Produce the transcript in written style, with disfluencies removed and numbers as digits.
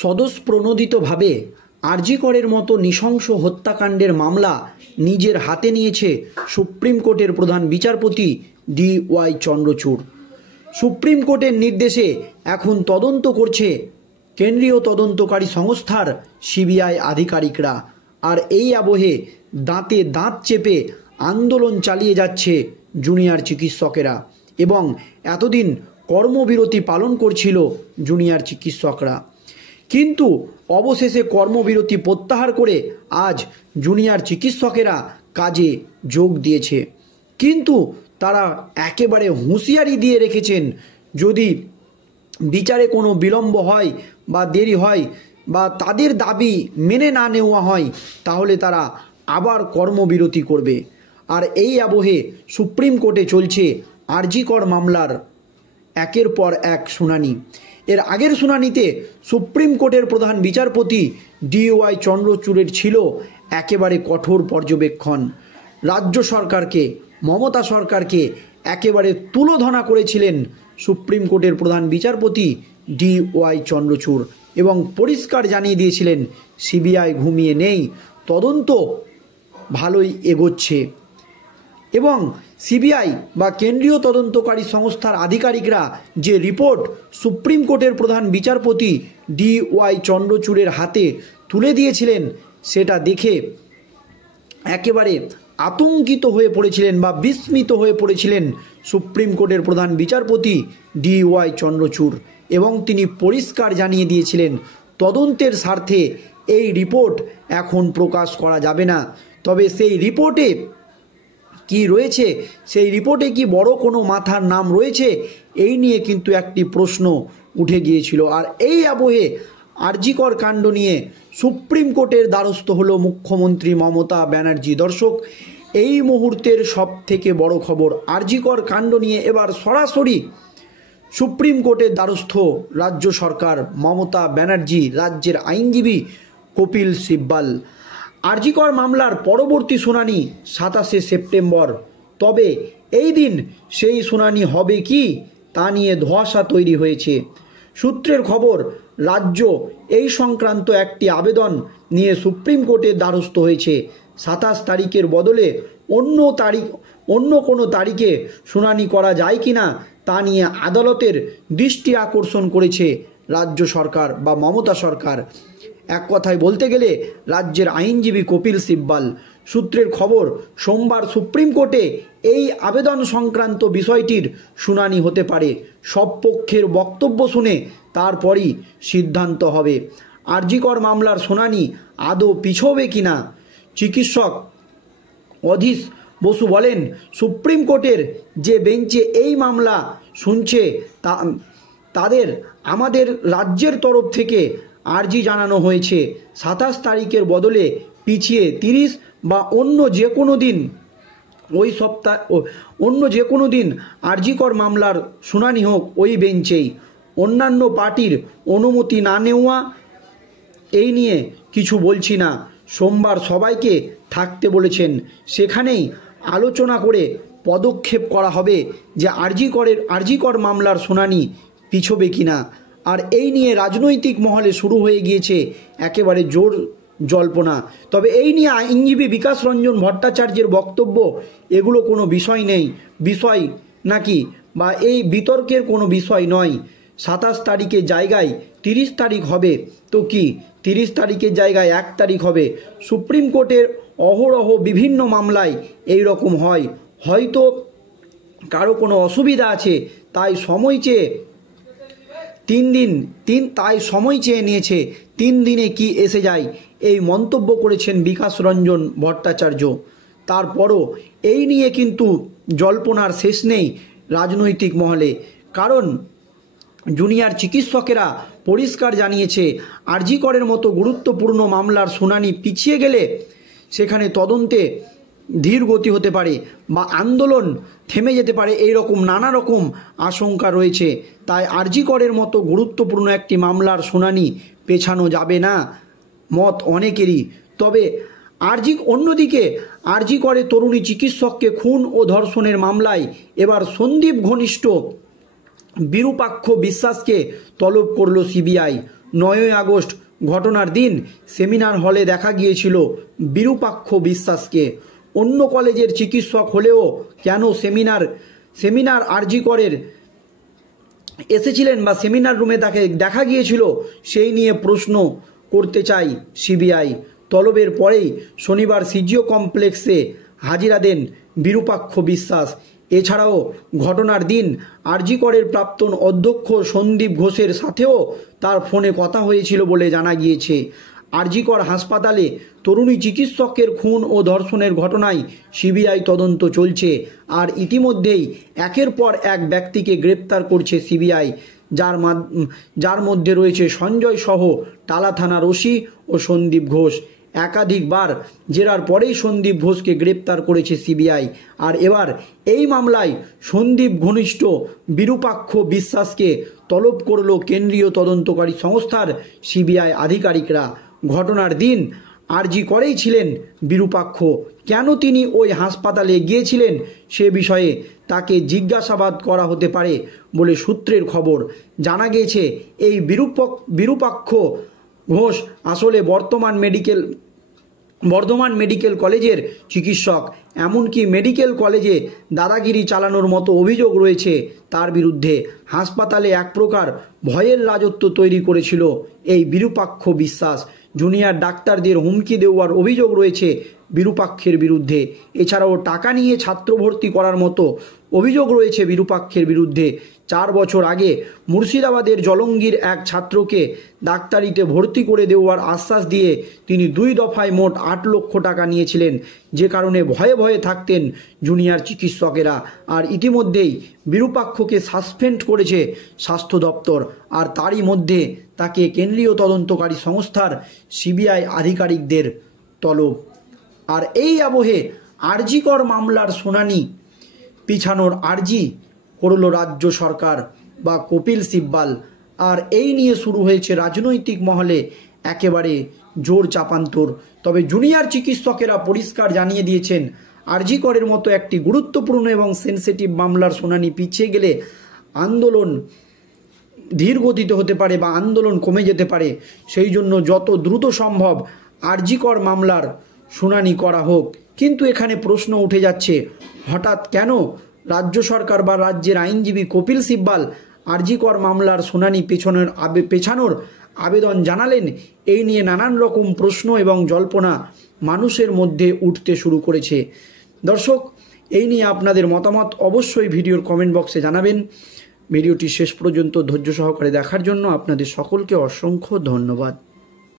স্বতঃপ্রণোদিতভাবে আরজি করের মতো নৃশংস হত্যাকাণ্ডের মামলা নিজের হাতে নিয়েছে সুপ্রিম কোর্টের প্রধান বিচারপতি DY চন্দ্রচূড়। সুপ্রিম কোর্টের নির্দেশে এখন তদন্ত করছে কেন্দ্রীয় তদন্তকারী সংস্থার CBI আধিকারিকরা। আর এই আবহে দাঁতে দাঁত চেপে আন্দোলন চালিয়ে যাচ্ছে জুনিয়র চিকিৎসকেরা এবং এতদিন কর্মবিরতি পালন করছিল জুনিয়র চিকিৎসকরা, কিন্তু অবশেষে কর্মবিরতি প্রত্যাহার করে আজ জুনিয়র চিকিৎসকেরা কাজে যোগ দিয়েছে। কিন্তু তারা একেবারে হুঁশিয়ারি দিয়ে রেখেছেন, যদি বিচারে কোনো বিলম্ব হয় বা দেরি হয় বা তাদের দাবি মেনে না নেওয়া হয় তাহলে তারা আবার কর্মবিরতি করবে। আর এই আবহে সুপ্রিম কোর্টে চলছে আরজি কর মামলার একের পর এক শুনানি। এর আগের শুনানিতে সুপ্রিম কোর্টের প্রধান বিচারপতি DY চন্দ্রচূড়ের ছিল একেবারে কঠোর পর্যবেক্ষণ। রাজ্য সরকারকে, মমতা সরকারকে একেবারে তুলোধনা করেছিলেন সুপ্রিম কোর্টের প্রধান বিচারপতি DY চন্দ্রচূড় এবং পরিষ্কার জানিয়ে দিয়েছিলেন CBI ঘুমিয়ে নেই, তদন্ত ভালোই এগোচ্ছে। এবং CBI বা কেন্দ্রীয় তদন্তকারী সংস্থার আধিকারিকরা যে রিপোর্ট সুপ্রিম কোর্টের প্রধান বিচারপতি DY চন্দ্রচূড়ের হাতে তুলে দিয়েছিলেন সেটা দেখে একেবারে আতঙ্কিত হয়ে পড়েছিলেন বা বিস্মিত হয়ে পড়েছিলেন সুপ্রিম কোর্টের প্রধান বিচারপতি DY চন্দ্রচূড় এবং তিনি পরিষ্কার জানিয়ে দিয়েছিলেন তদন্তের স্বার্থে এই রিপোর্ট এখন প্রকাশ করা যাবে না। তবে সেই রিপোর্টে কি রয়েছে, সেই রিপোর্টে কি বড় কোনো মাথার নাম রয়েছে, এই নিয়ে কিন্তু একটি প্রশ্ন উঠে গিয়েছিল। আর এই আবহে আরজি কর কাণ্ড নিয়ে সুপ্রিম কোর্টের দ্বারস্থ হলো মুখ্যমন্ত্রী মমতা ব্যানার্জি। দর্শক, এই মুহূর্তের সব থেকে বড় খবর, আরজি কর কাণ্ড নিয়ে এবার সরাসরি সুপ্রিম কোর্টের দ্বারস্থ রাজ্য সরকার, মমতা ব্যানার্জি, রাজ্যের আইনজীবী কপিল সিব্বল। আরজি কর মামলার পরবর্তী শুনানি 27শে সেপ্টেম্বর। তবে এই দিন সেই শুনানি হবে কি তা নিয়ে ধোঁয়াশা তৈরি হয়েছে। সূত্রের খবর, রাজ্য এই সংক্রান্ত একটি আবেদন নিয়ে সুপ্রিম কোর্টের দ্বারস্থ হয়েছে। 27 তারিখের বদলে অন্য কোনো তারিখে শুনানি করা যায় কিনা তা নিয়ে আদালতের দৃষ্টি আকর্ষণ করেছে রাজ্য সরকার বা মমতা সরকার। এক কথায় বলতে গেলে রাজ্যের আইনজীবী কপিল সিব্বল। সূত্রের খবর, সোমবার সুপ্রিম কোর্টে এই আবেদন সংক্রান্ত বিষয়টির শুনানি হতে পারে। সব পক্ষের বক্তব্য শুনে তারপরই সিদ্ধান্ত হবে। আরজি কর মামলার শুনানি আদৌ পিছোবে কিনা। চিকিৎসক অধীশ বসু বলেন, সুপ্রিম কোর্টের যে বেঞ্চে এই মামলা শুনছে তাদের আমাদের রাজ্যের তরফ থেকে আর্জি জানানো হয়েছে 27 তারিখের বদলে পিছিয়ে 30 বা অন্য যে কোনো দিন আরজি কর মামলার শুনানি হোক ওই বেঞ্চেই। অন্যান্য পার্টির অনুমতি না নেওয়া এই নিয়ে কিছু বলছি না। সোমবার সবাইকে থাকতে বলেছেন, সেখানেই আলোচনা করে পদক্ষেপ করা হবে যে আরজি কর মামলার শুনানি পিছোবে কিনা। আর এই নিয়ে রাজনৈতিক মহলে শুরু হয়ে গিয়েছে একেবারে জোর জল্পনা। তবে এই নিয়ে আইনজীবী বিকাশ রঞ্জন ভট্টাচার্যের বক্তব্য, এগুলো কোনো বিষয় নাকি বা এই বিতর্কের কোনো বিষয় নয়। 27 তারিখের জায়গায় 30 তারিখ হবে তো কি, 30 তারিখের জায়গায় 1 তারিখ হবে। সুপ্রিম কোর্টের অহরহ বিভিন্ন মামলায় এই রকম হয়, হয়তো কারো কোনো অসুবিধা আছে তাই সময় চেয়ে 3 দিন নিয়েছে, 3 দিনে কি এসে যায়, এই মন্তব্য করেছেন বিকাশ রঞ্জন ভট্টাচার্য। তারপরও এই নিয়ে কিন্তু জল্পনার শেষ নেই রাজনৈতিক মহলে, কারণ জুনিয়র চিকিৎসকেরা পরিষ্কার জানিয়েছে আরজি করের মতো গুরুত্বপূর্ণ মামলার শুনানি পিছিয়ে গেলে সেখানে তদন্তে ধীর গতি হতে পারে বা আন্দোলন থেমে যেতে পারে, এই রকম নানা রকম আশঙ্কা রয়েছে। তাই আরজি করের মতো গুরুত্বপূর্ণ একটি মামলার শুনানি পেছানো যাবে না, মত অনেকেরই। তবে অন্যদিকে আরজি করে তরুণী চিকিৎসককে খুন ও ধর্ষণের মামলায় এবার সন্দীপ ঘনিষ্ঠ বিরূপাক্ষ বিশ্বাসকে তলব করল CBI। 9ই আগস্ট ঘটনার দিন সেমিনার হলে দেখা গিয়েছিল বিরূপাক্ষ বিশ্বাসকে। অন্য কলেজের চিকিৎসক হলেও কেন সেমিনার আরজি করের এসেছিলেন বা সেমিনার রুমে তাকে দেখা গিয়েছিল, সেই নিয়ে প্রশ্ন করতে চাই সিবিআই। তলবের পরেই শনিবার সিজিও কমপ্লেক্সে হাজিরা দেন বিরূপাক্ষ বিশ্বাস। এছাড়াও ঘটনার দিন আরজি করের প্রাক্তন অধ্যক্ষ সন্দীপ ঘোষের সাথেও তার ফোনে কথা হয়েছিল বলে জানা গিয়েছে। আরজি কর হাসপাতালে তরুণী চিকিৎসকের খুন ও ধর্ষণের ঘটনায় সিবিআই তদন্ত চলছে, আর ইতিমধ্যেই একের পর এক ব্যক্তিকে গ্রেপ্তার করছে সিবিআই, যার মধ্যে রয়েছে সঞ্জয় সহ টালা থানার ওসি ও সন্দীপ ঘোষ। একাধিকবার জেরার পরেই সন্দীপ ঘোষকে গ্রেপ্তার করেছে সিবিআই। আর এবার এই মামলায় সন্দীপ ঘনিষ্ঠ বিরূপাক্ষ বিশ্বাসকে তলব করল কেন্দ্রীয় তদন্তকারী সংস্থার সিবিআই আধিকারিকরা। ঘটনার দিন আরজি করেই ছিলেন বিরূপাক্ষ। কেন তিনি ওই হাসপাতালে গিয়েছিলেন সে বিষয়ে তাকে জিজ্ঞাসাবাদ করা হতে পারে বলে সূত্রের খবর। জানা গিয়েছে এই বিরূপাক্ষ ঘোষ আসলে বর্ধমান মেডিকেল কলেজের চিকিৎসক। এমনকি মেডিকেল কলেজে দাদাগিরি চালানোর মতো অভিযোগ রয়েছে তার বিরুদ্ধে। হাসপাতালে এক প্রকার ভয়ের রাজত্ব তৈরি করেছিল এই বিরূপাক্ষ বিশ্বাস। জুনিয়র ডাক্তারদের হুমকি দেওয়ার অভিযোগ রয়েছে বিরূপাক্ষের বিরুদ্ধে। এছাড়াও টাকা নিয়ে ছাত্র ভর্তি করার মতো অভিযোগ রয়েছে বিরূপাক্ষের বিরুদ্ধে। 4 বছর আগে মুর্শিদাবাদের জলঙ্গির এক ছাত্রকে ডাক্তারিতে ভর্তি করে দেওয়ার আশ্বাস দিয়ে তিনি 2 দফায় মোট 8 লক্ষ টাকা নিয়েছিলেন, যে কারণে ভয়ে ভয়ে থাকতেন জুনিয়র চিকিৎসকেরা। আর ইতিমধ্যেই বিরূপাক্ষকে সাসপেন্ড করেছে স্বাস্থ্য দপ্তর, আর তারই মধ্যে তাকে কেন্দ্রীয় তদন্তকারী সংস্থার সিবিআই আধিকারিকদের তলব। আর এই আবহে আরজি কর মামলার শুনানি পিছানোর আর্জি করল রাজ্য সরকার বা কপিল সিব্বাল। আর এই নিয়ে শুরু হয়েছে রাজনৈতিক মহলে একেবারে জোর চাপান্তর। তবে জুনিয়র চিকিৎসকেরা পরিষ্কার জানিয়ে দিয়েছেন আরজি করের মতো একটি গুরুত্বপূর্ণ এবং সেনসিটিভ মামলার শুনানি পিছিয়ে গেলে আন্দোলন ধীর গতিতে হতে পারে বা আন্দোলন কমে যেতে পারে। সেই জন্য যত দ্রুত সম্ভব আরজি কর মামলার শুনানি করা হোক। কিন্তু এখানে প্রশ্ন উঠে যাচ্ছে, হঠাৎ কেন রাজ্য সরকার বা রাজ্যের আইনজীবী কপিল সিব্বাল আরজি কর মামলার শুনানি পেছানোর আবেদন জানালেন? এই নিয়ে নানান রকম প্রশ্ন এবং জল্পনা মানুষের মধ্যে উঠতে শুরু করেছে। দর্শক, এই নিয়ে আপনাদের মতামত অবশ্যই ভিডিওর কমেন্ট বক্সে জানাবেন। ভিডিওটি শেষ পর্যন্ত ধৈর্য সহকারে দেখার জন্য আপনাদের সকলকে অসংখ্য ধন্যবাদ।